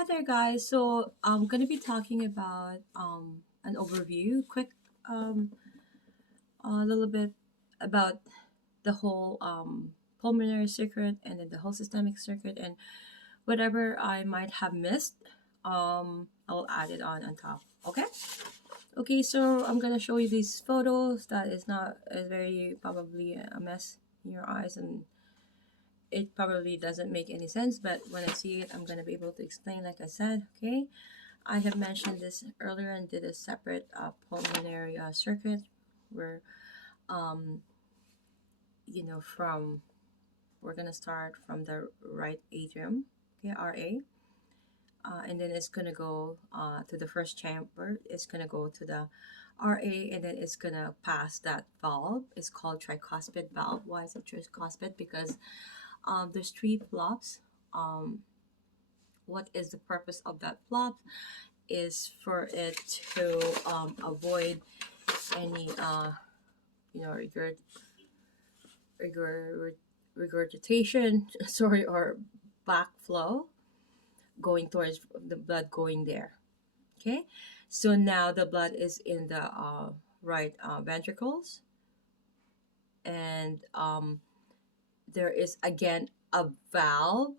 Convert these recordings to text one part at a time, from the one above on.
Hi there, guys. So I'm gonna be talking about an overview, quick, a little bit about the whole pulmonary circuit and then the whole systemic circuit and whatever I might have missed. I'll add it on top. Okay. Okay. So I'm gonna show you these photos. That is very probably a mess in your eyes and it probably doesn't make any sense. But when I see it, I'm gonna be able to explain, like I said. Okay. I have mentioned this earlier and did a separate pulmonary circuit where, um, from we're gonna start from the right atrium, okay, RA, and then it's gonna go to the first chamber. It's gonna go to the RA, and then it's gonna pass that valve. It's called tricuspid valve. Why is it tricuspid? Because there's three flops. Um, what is the purpose of that flop? Is for it to avoid any regurg- regurgitation sorry, or backflow going towards the blood going there. Okay, so now the blood is in the right ventricles, and there is again a valve,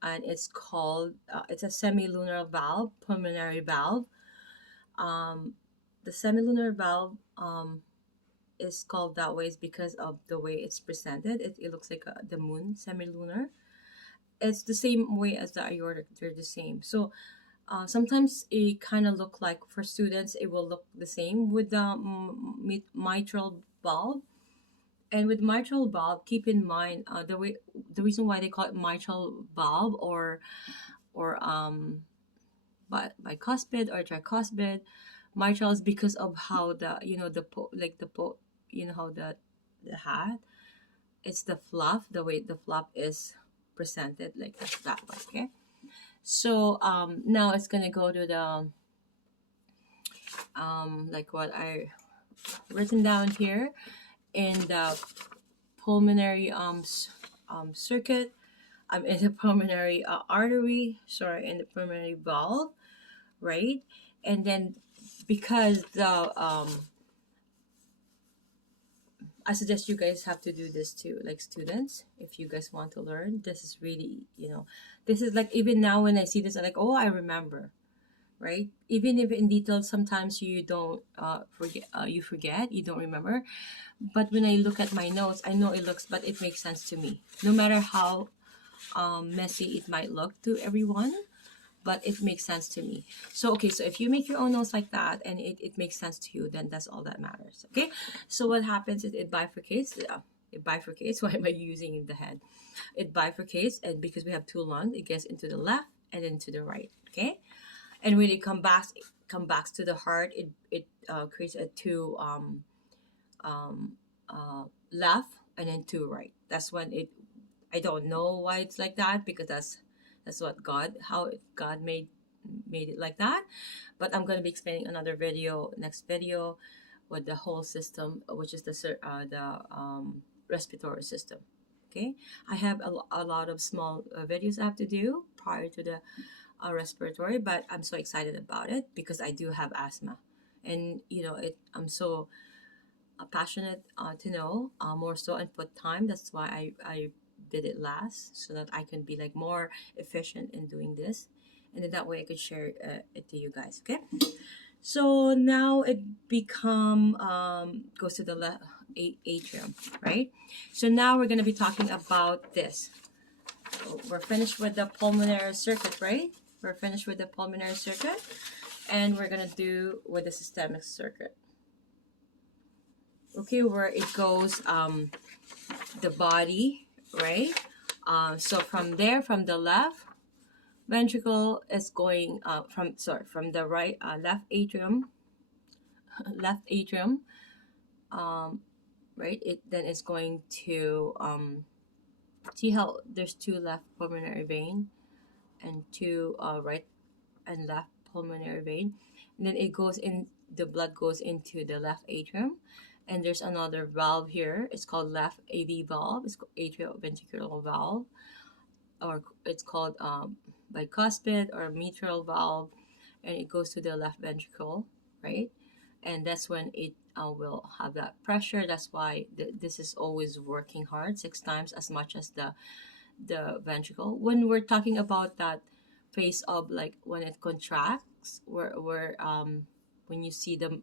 and it's called it's a semilunar valve, pulmonary valve. The semilunar valve is called that way is because of the way it's presented. It looks like the moon, semilunar. It's the same way as the aortic. They're the same. So sometimes it kind of look like for students it will look the same with the mitral valve. And with mitral valve, keep in mind the reason why they call it mitral valve or bicuspid or tricuspid. Mitral is because of how the how the hat, it's the fluff, the way the fluff is presented like that way. Okay, so now it's gonna go to the like what I written down here in the pulmonary circuit. In the pulmonary artery, sorry, in the pulmonary valve, right? And then because the I suggest you guys have to do this too, like students, if you guys want to learn. This is really, this is like even now when I see this, I'm like, oh, I remember, right? Even if in detail, sometimes you don't forget, you don't remember. But when I look at my notes, I know it looks, but it makes sense to me. No matter how messy it might look to everyone, but it makes sense to me. So, okay, so if you make your own notes like that and it makes sense to you, then that's all that matters. Okay, so what happens is it bifurcates. It bifurcates. Why am I using the head? It bifurcates, and because we have two lungs, it gets into the left and then to the right. Okay, and when it come back to the heart, it creates a two um, left and then two right. That's when it. I don't know why it's like that because that's what God made it like that. But I'm gonna be explaining another video, next video, with the whole system, which is the respiratory system. Okay, I have a lot of small videos I have to do prior to the respiratory, but I'm so excited about it because I do have asthma, and I'm so passionate to know more so and put time. That's why I did it last so that I can be like more efficient in doing this, and then that way I could share it to you guys. Okay, so now it become goes to the atrium, right? So now we're gonna be talking about this. So we're finished with the pulmonary circuit, right? We're finished with the pulmonary circuit, and we're gonna do with the systemic circuit. Okay, where it goes the body, right? So from there, from the left ventricle is going from the right left atrium, left atrium, um, right? It then is going to see how there's two left pulmonary vein and two right and left pulmonary vein, and then it goes in. The blood goes into the left atrium, and there's another valve here. It's called left AV valve. It's called atrioventricular valve. or it's called bicuspid or mitral valve, and it goes to the left ventricle, right? And that's when it will have that pressure. That's why this is always working hard, 6 times as much as the ventricle. When we're talking about that phase of like when it contracts, where when you see the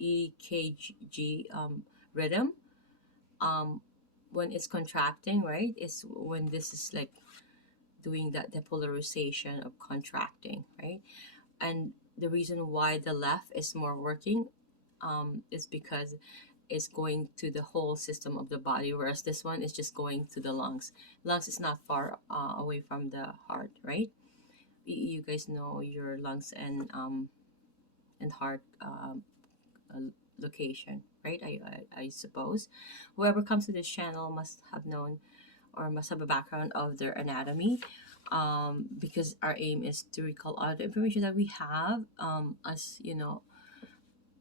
EKG rhythm, um, when it's contracting, right? It's when this is like doing that depolarization of contracting, right? And the reason why the left is more working is because it's going to the whole system of the body, whereas this one is just going to the lungs. Lungs is not far away from the heart, right? You guys know your lungs and heart uh, location, right? I suppose whoever comes to this channel must have known or must have a background of their anatomy, because our aim is to recall all the information that we have, as you know,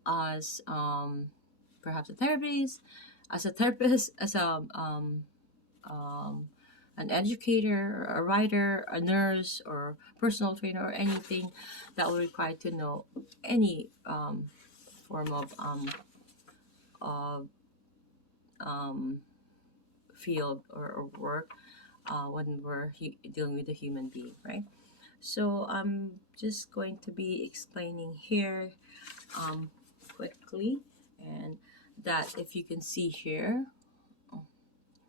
as perhaps a therapist, as a therapist, as um, an educator, a writer, a nurse, or personal trainer, or anything that will require to know any form of um, field or work when we're dealing with a human being, right? So I'm just going to be explaining here um, quickly, and that if you can see here,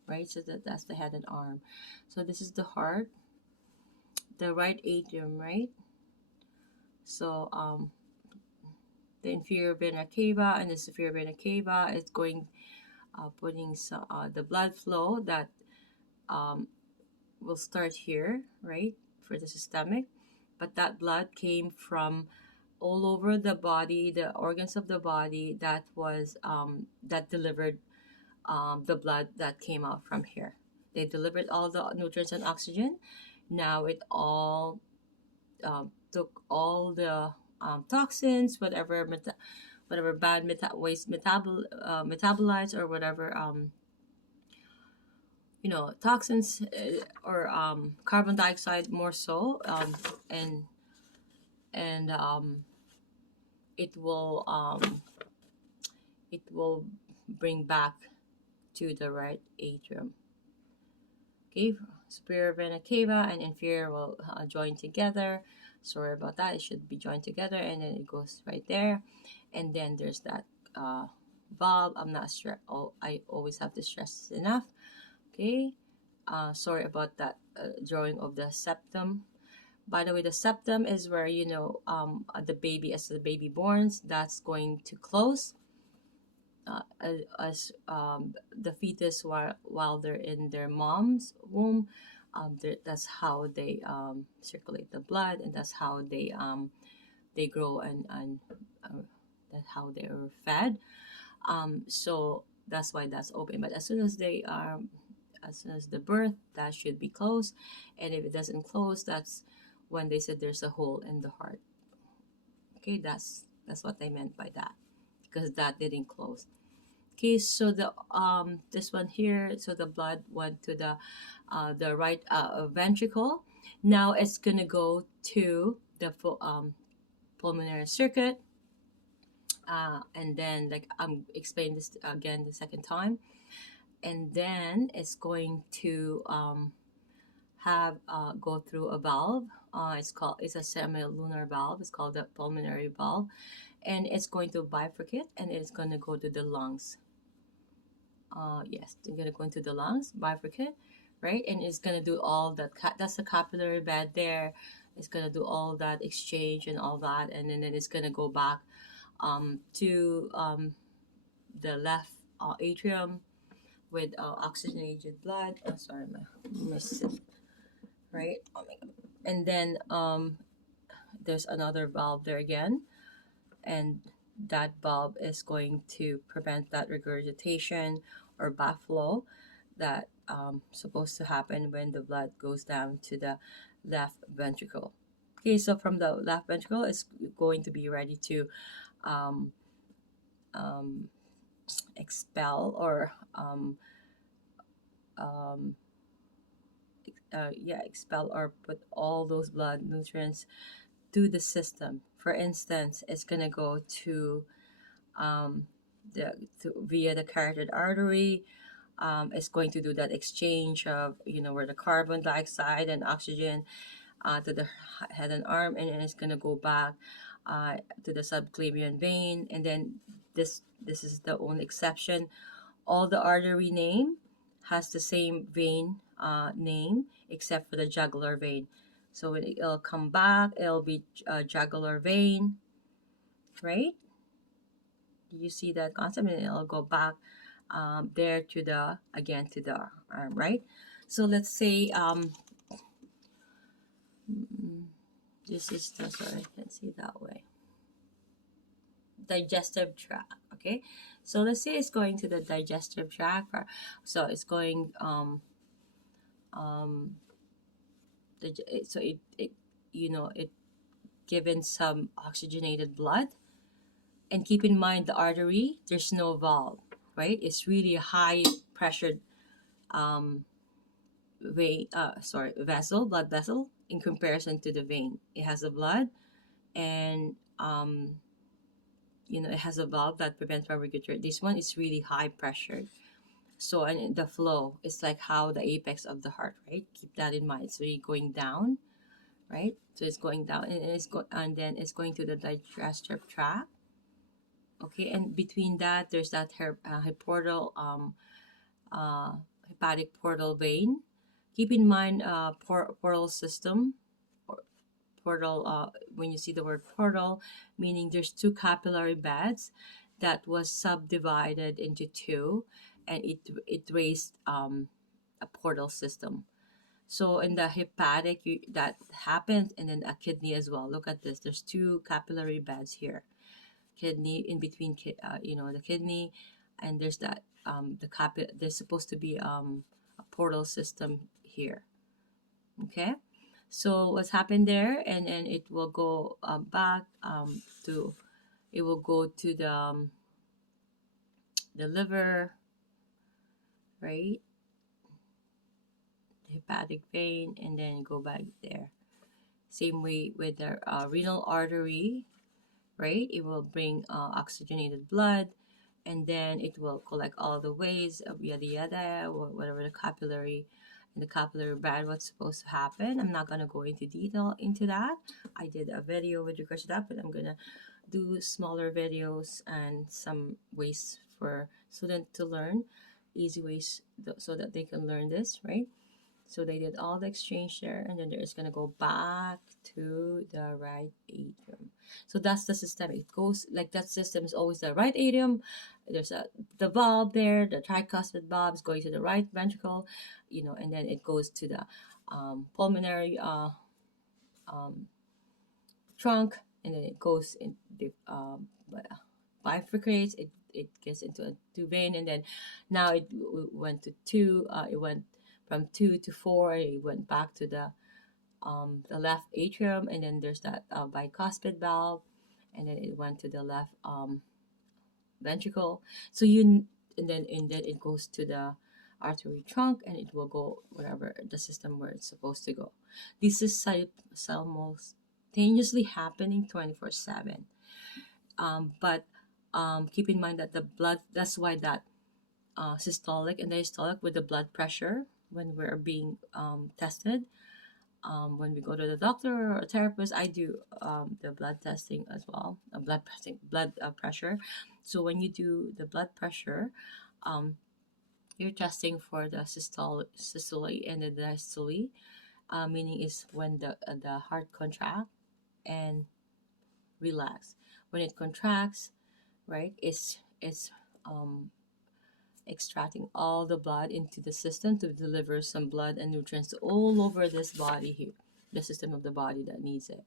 right? So that's the head and arm. So this is the heart, the right atrium, right? So the inferior vena cava and the superior vena cava is going putting the blood flow that um, will start here, right, for the systemic, but that blood came from all over the body, the organs of the body that was that delivered the blood that came out from here. They delivered all the nutrients and oxygen. Now it all took all the toxins, whatever whatever bad waste metabolites, or whatever toxins, or carbon dioxide more so, and and it will it will bring back to the right atrium. Okay, superior vena cava and inferior will join together. Sorry about that. It should be joined together, and then it goes right there. And then there's that valve. I'm not sure. Oh, I always have to stress enough. Okay. Sorry about that drawing of the septum. By the way, the septum is where the baby, as the baby borns, that's going to close as the fetus while they're in their mom's womb. That's how they circulate the blood, and that's how they grow, and that's how they are fed. So that's why that's open. But as soon as the birth, that should be closed, and if it doesn't close, that's when they said there's a hole in the heart. Okay, that's what they meant by that, because that didn't close. Okay, so the this one here, so the blood went to the right ventricle. Now it's gonna go to the pulmonary circuit, and then like I'm explaining this again the second time, and then it's going to have go through a valve. It's a semilunar valve. It's called the pulmonary valve, and it's going to bifurcate, and it's going to go to the lungs. Yes, they're gonna go into the lungs, bifurcate, right? And it's gonna do all that. That's the capillary bed there. It's gonna do all that exchange and all that, and then it's gonna go back to the left atrium with oxygenated blood. Oh, sorry, my right. Oh my God. And then there's another valve there again, and that valve is going to prevent that regurgitation or backflow that supposed to happen when the blood goes down to the left ventricle. Okay, so from the left ventricle, it's going to be ready to um, um, expel or expel or put all those blood nutrients to the system. For instance, it's gonna go to um, via the carotid artery. It's going to do that exchange of, where the carbon dioxide and oxygen to the head and arm, and then it's gonna go back to the subclavian vein, and then this is the only exception. All the artery name has the same vein name except for the jugular vein. So when it'll come back, it'll be jugular vein, right? You see that concept, and it'll go back there to the again to the arm, right? So let's say this is the, sorry, I can see that way, digestive tract. Okay, so let's say it's going to the digestive tract. So it's going so it it given some oxygenated blood. And keep in mind, the artery, there's no valve, right? It's really a high pressured blood vessel in comparison to the vein. It has the blood, and it has a valve that prevents from regurgitation. This one is really high pressured. So, and the flow is like how the apex of the heart, right? Keep that in mind. So you're going down, right? So it's going down, and and then it's going to the digestive tract. Okay, and between that, there's that hepatic portal vein. Keep in mind, portal system, or portal. When you see the word portal, meaning there's two capillary beds that was subdivided into two, and it raised a portal system. So in the hepatic, that happens, and then a kidney as well. Look at this. There's two capillary beds here. Kidney in between, the kidney, and there's that there's supposed to be a portal system here. Okay, so what's happened there, and it will go back to it will go to the liver, right? The hepatic vein, and then go back there. Same way with the renal artery, right? It will bring oxygenated blood, and then it will collect all the ways of yada yada, or whatever the capillary bed, what's supposed to happen. I'm not gonna go into detail into that. I did a video with regards to that, but I'm gonna do smaller videos and some ways for students to learn, easy ways so that they can learn this, right? So they did all the exchange there, and then it's gonna go back to the right atrium. So that's the system. It goes like that. System is always the right atrium. There's the valve there. The tricuspid valve is going to the right ventricle, and then it goes to the pulmonary trunk, and then it goes in the bifurcates. It gets into a two vein, and then now it went to two. It went from 2 to 4. It went back to the left atrium, and then there's that bicuspid valve, and then it went to the left ventricle. So and then it goes to the artery trunk, and it will go wherever the system where it's supposed to go. This is simultaneously happening 24/7. But keep in mind that the blood. That's why that systolic and diastolic with the blood pressure when we're being tested. When we go to the doctor or a therapist, I do the blood testing as well, blood pressure. So when you do the blood pressure, you're testing for the systole and the diastole, meaning is when the heart contract and relax. When it contracts, right, it's extracting all the blood into the system to deliver some blood and nutrients all over this body here, the system of the body that needs it.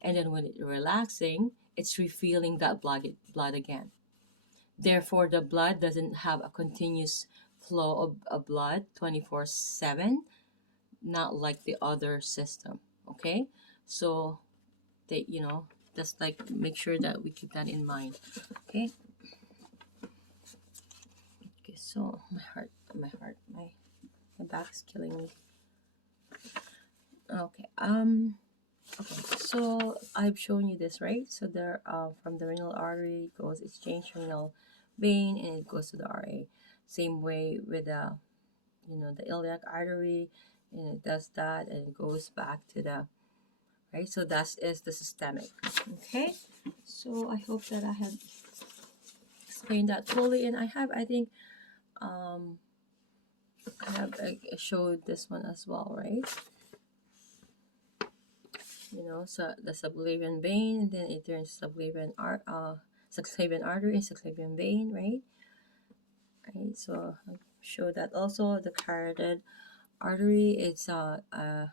And then when it's relaxing, it's refilling that blood again. Therefore, the blood doesn't have a continuous flow of blood 24/7, not like the other system. Okay, so they just like make sure that we keep that in mind. Okay. So my back is killing me. Okay. Okay. So I've shown you this, right? So there, from the renal artery goes exchange renal vein, and it goes to the RA. Same way with the, the iliac artery, and it does that, and it goes back to the, right. So that is the systemic. Okay. So I hope that I have explained that fully, and I think, um, I showed this one as well, right? So the subclavian vein, and then it turns subclavian artery and subclavian vein, right? Right. So I show that also the carotid artery. It's the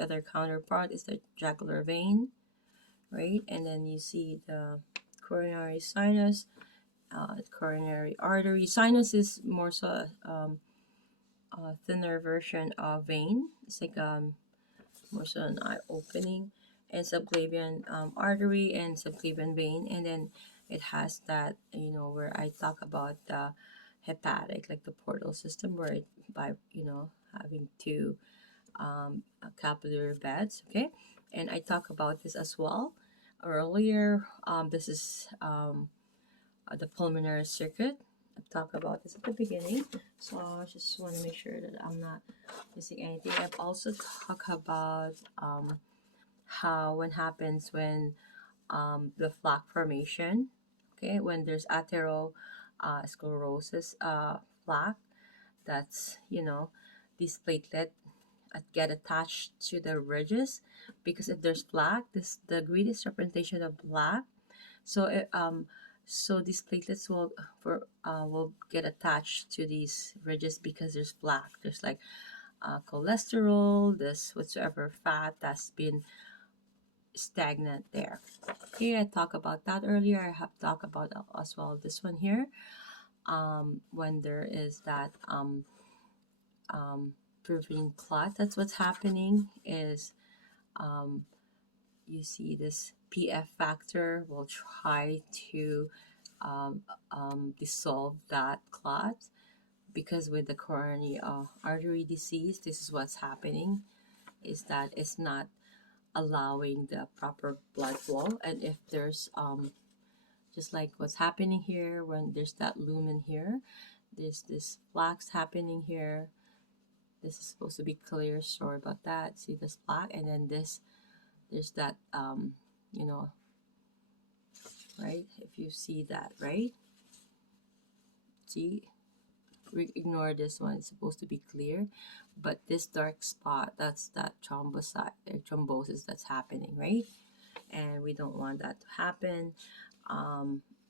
other counterpart is the jugular vein, right? And then you see the coronary sinus, coronary artery. Sinus is more so a thinner version of vein. It's like more so an eye opening, and subclavian artery and subclavian vein, and then it has that, where I talk about the hepatic, like the portal system, where it by having two capillary beds. Okay, and I talk about this as well earlier. This is the pulmonary circuit. I talked about this at the beginning, so I just want to make sure that I'm not missing anything. I've also talked about how what happens when the plaque formation. Okay, when there's sclerosis plaque, that's these platelet get attached to the ridges, because if there's plaque, this the greatest representation of plaque. So so these platelets will get attached to these ridges because there's plaque. There's like cholesterol, this whatsoever fat that's been stagnant there. Okay, I talked about that earlier. I have talked about as well this one here. When there is that preventing clot, that's what's happening is um, you see this PF factor will try to um, dissolve that clot, because with the coronary artery disease, this is what's happening, is that it's not allowing the proper blood flow. And if there's just like what's happening here, when there's that lumen here, there's this plaques happening here. This is supposed to be clear. Sorry about that. See this plaque, and then there's that you know right, if you see that, right? See, we ignore this one, it's supposed to be clear, but this dark spot, that's that thrombosis that's happening, right? And we don't want that to happen. um